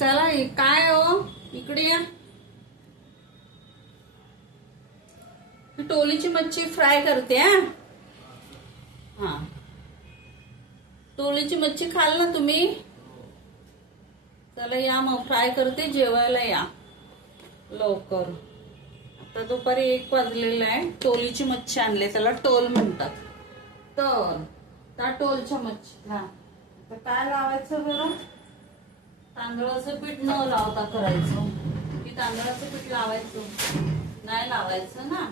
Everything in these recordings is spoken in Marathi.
चला काय हो, इकडे या. टोलीची मच्छी फ्राय करते. हा, टोलीची मच्छी खाल ना तुम्ही? चला या मग, फ्राय करते. जेवायला या लवकर. आता दुपारी 1 वाजलेला आहे. टोलीची मच्छी आणले, त्याला टोल म्हणतात. तर त्या टोलच्या मच्छीला आता काय लावायचं बरं? तांदळाचं पीठ न लावता करायचं की तांदळाचं पीठ लावायचं? नाही लावायचं ना.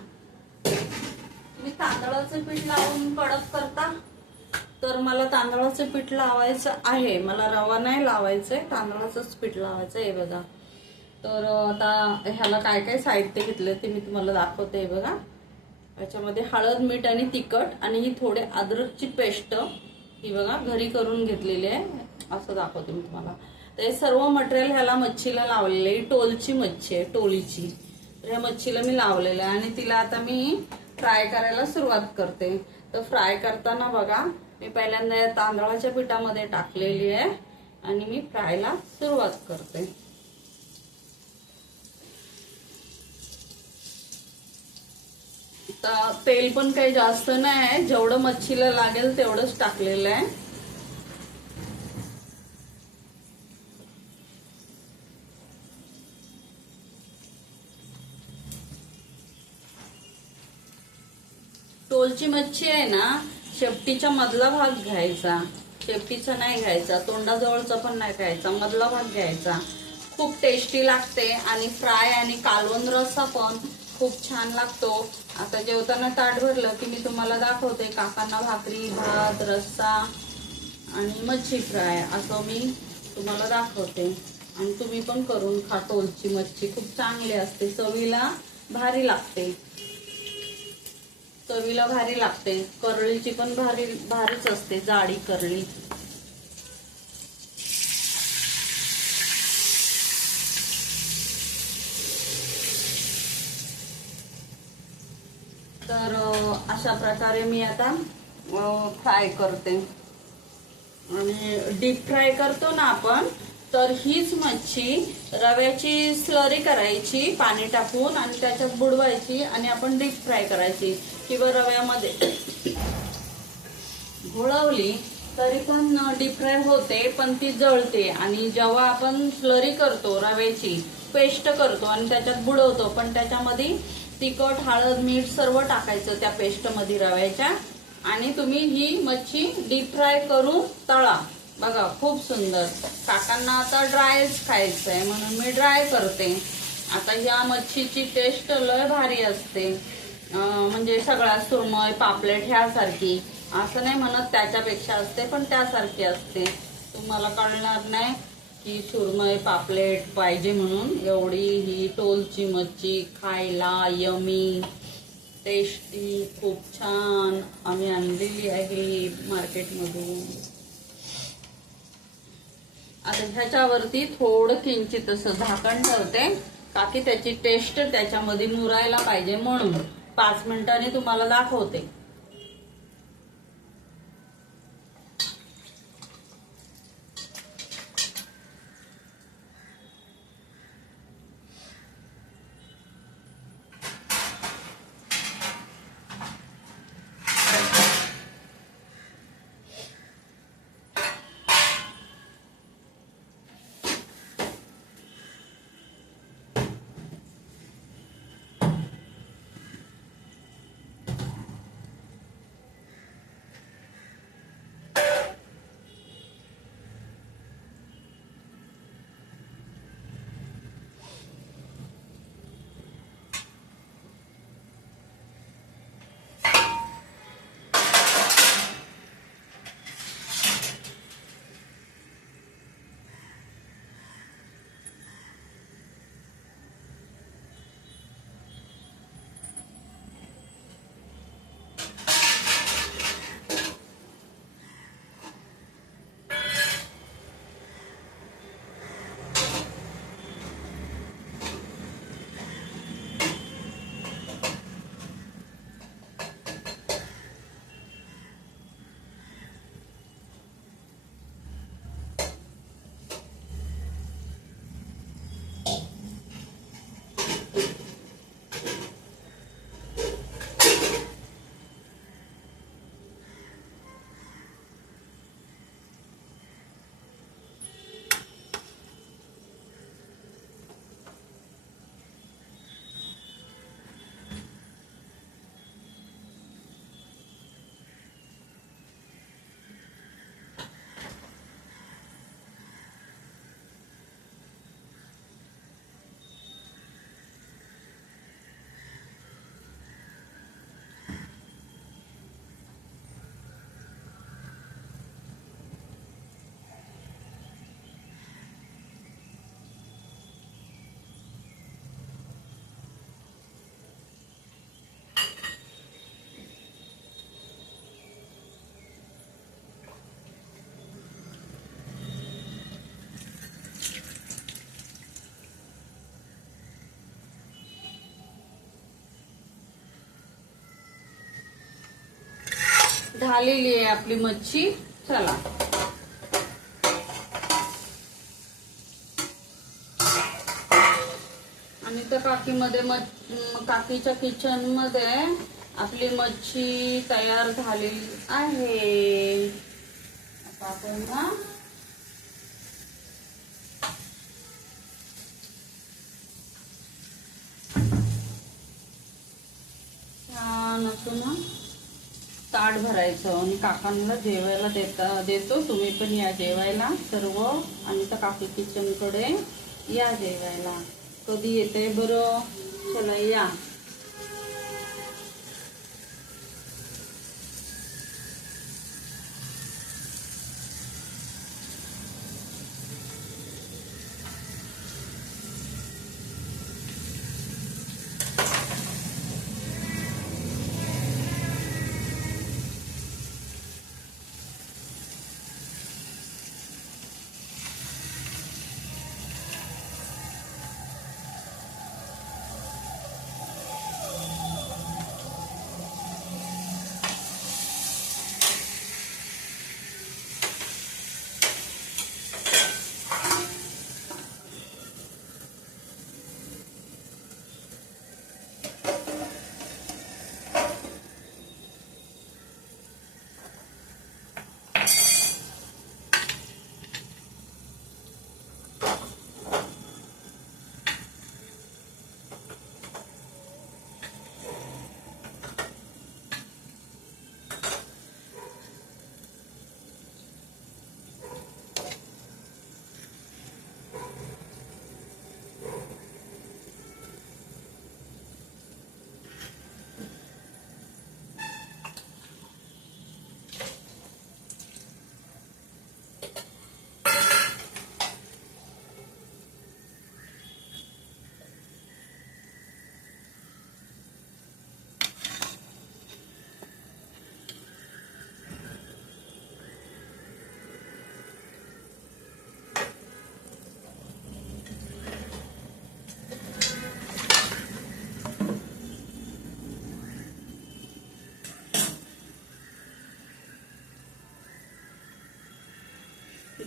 तुम्ही तांदळाचं पीठ लावून कडक करता, तर मला तांदळाचं पीठ लावायचं आहे. मला रवा नाही लावायचंय, तांदळाचंच पीठ लावायचं आहे. बघा, तर आता ह्याला काय काय साहित्य घेतलं ते मी तुम्हाला दाखवते. बघा, याच्यामध्ये हळद, मीठ आणि तिखट आणि ही थोडे अद्रकची पेस्ट, ही बघा घरी करून घेतलेली आहे. असं दाखवते मी तुम्हाला. तर हे सर्व मटेरियल ह्याला मच्छीला लावलेलं आहे. टोलची मच्छी आहे, टोलीची. तर ह्या मच्छीला मी लावलेलं आहे आणि तिला आता मी फ्राय करायला सुरुवात करते. तर फ्राय करताना बघा, मी पहिल्यांदा या तांदळाच्या पिठामध्ये टाकलेली आहे आणि मी फ्रायला सुरुवात करते. तर तेल पण काही जास्त नाही आहे, जेवढं मच्छीला लागेल तेवढंच टाकलेलं आहे. टोलची मच्छी आहे ना, शेपटीच्या मधला भाग घ्यायचा, शेपटीचा नाही घ्यायचा, तोंडाजवळचा पण नाही घ्यायचा, मधला भाग घ्यायचा. खूप टेस्टी लागते आणि फ्राय आणि कालवण रस्सा पण खूप छान लागतो. आता जेवताना ताट भरलं की मी तुम्हाला दाखवते. काकांना भाकरी, भात, रस्सा आणि मच्छी फ्राय असं मी तुम्हाला दाखवते. आणि तुम्ही पण करून खा. टोलची मच्छी खूप चांगली असते, चवीला भारी लागते. चवीला भारी लागते. करळीची पण भारीच असते, जाडी करळी. तर अशा प्रकारे मी आता फ्राय करते. आणि डीप फ्राय करतो ना आपण, तर हीच मच्छी रव्याची स्लरी करायची पाणी टाकून आणि त्याच्यात बुडवायची आणि आपण डीप फ्राय करायची. किंवा रव्यामध्ये घोळवली तरी पण डीप फ्राय होते, पण ती जळते. आणि जेव्हा आपण स्लरी करतो, रव्याची पेस्ट करतो आणि त्याच्यात बुडवतो, पण त्याच्यामध्ये तिखट, हळद, मीठ सर्व टाकायचं त्या पेस्टमध्ये रव्याच्या. आणि तुम्ही ही मच्छी डीप फ्राय करून तळा. बघा, खूप सुंदर. काकांना आता ड्रायच खायचं आहे म्हणून मी ड्राय करते. आता ह्या मच्छीची टेस्ट लय भारी असते. म्हणजे सगळ्या सुरमई, पापलेट ह्यासारखी असं नाही म्हणत त्याच्यापेक्षा असते, पण त्यासारखी असते. तुम्हाला कळणार नाही की सुरमई, पापलेट पाहिजे म्हणून. एवढी ही टोलची मच्छी खायला यमी, टेस्टी, खूप छान. आम्ही आणलेली आहे मार्केटमधून. आता ह्याच्यावरती थोडं किंचित असं झाकण ठेवते, का की त्याची टेस्ट त्याच्यामध्ये मुरायला पाहिजे म्हणून. 5 मिनिटांनी तुम्हाला दाखवते. झालेली आहे आपली मच्छी. चला आणि त्या काकीच्या किचन मध्ये आपली मच्छी तयार झालेली आहे. आता आपण ना छान असं ना ताट भरायचं आणि काकांना जेवायला देतो. तुम्ही पण या जेवायला सर्व, आणि त्या काकी किचन कडे या जेवायला. कधी येते बरं? चला या.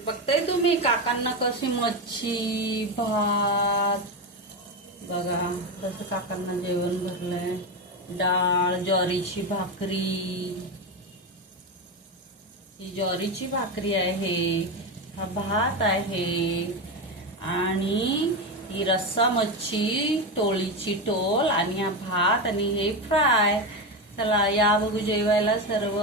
बघताय तुम्ही काकांना कशी मच्छी भात बघा कसं काकांना जेवण भरलंय. डाळ, ज्वारीची भाकरी, ही ज्वारीची भाकरी आहे, हा भात आहे, आणि ही रस्सा मच्छी, टोळीची टोल, आणि हा भात, आणि हे फ्राय. चला या बघू जेवायला सर्व.